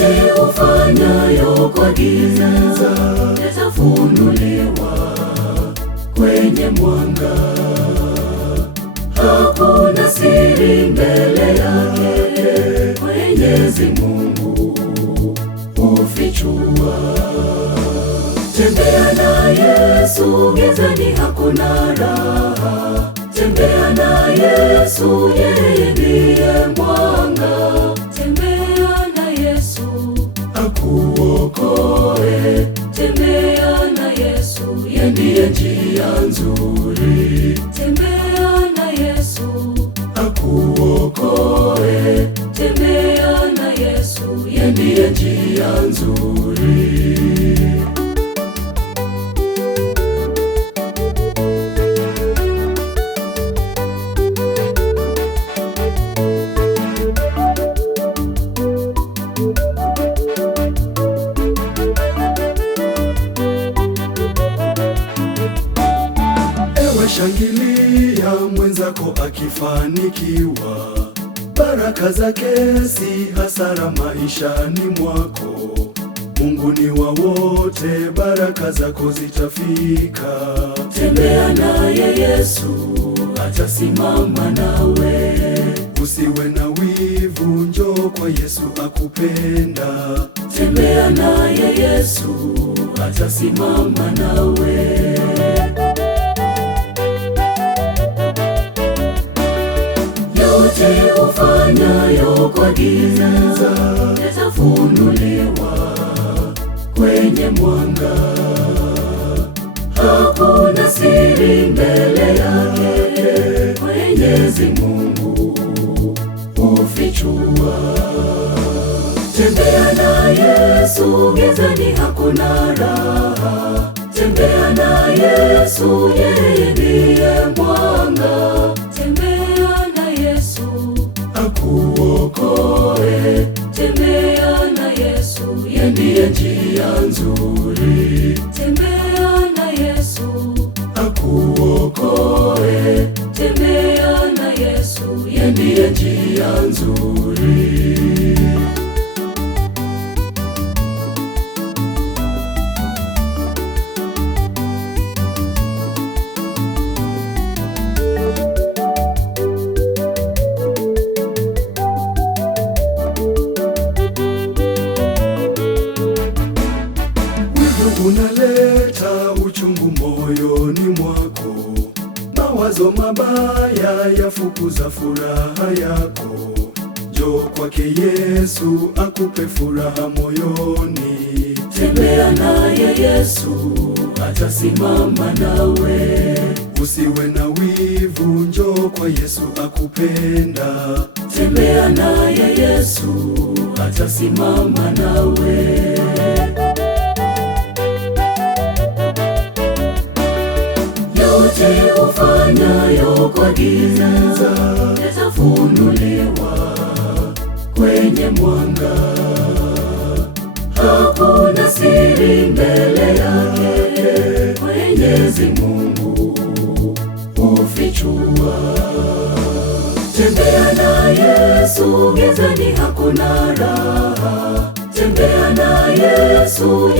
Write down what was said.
yote ufanyayo kwa giza yatafunuliwa kwenye mwanga. Hakuna siri mbele yake, Mwenyezi Mungu hufichua. Tembea na Yesu, gizani hakuna raha. Tembea na Yesu, yeye ndiye mwanga. Tembea na Yesu akuokoe. Tembea na Yesu, yeye ndiye njia nzuri. Tembea na Yesu akuokoe. Tembea na Yesu, yeye ndiye njia nzuri. Shangilia mwenzako akifanikiwa, baraka zake si hasara maishani mwako. Mungu ni wa wote, baraka zako zitafika. Tembea naye Yesu, atasimama nawe. Usiwe na wivu, njoo kwa Yesu akupenda. Tembea naye Yesu, atasimama nawe. Yote ufanyayo kwa giza yatafunuliwa kwenye mwanga. Hakuna siri mbele yake, Mwenyezi Mungu hufichua. Tembea na Yesu, gizani hakuna raha. Tembea na Yesu, yeye ndiye mwanga. Tembea na Yesu akuokoe. Tembea na Yesu, yeye ndiye njia nzuri. Tembea na Yesu akuokoe. Tembea na Yesu, yeye ndiye njia nzuri. Unaleta uchungu moyoni mwako, mawazo mabaya yafukuza furaha yako. Njoo kwake Yesu akupe furaha moyoni. Tembea naye Yesu, atasimama nawe. Usiwe na wivu, njoo kwa Yesu akupenda. Tembea naye Yesu, atasimama nawe. Yote ufanyayo kwa giza yatafunuliwa kwenye mwanga. Hakuna siri mbele yake, Mwenyezi Mungu hufichua. Tembea na Yesu, gizani hakuna raha. Tembea na Yesu,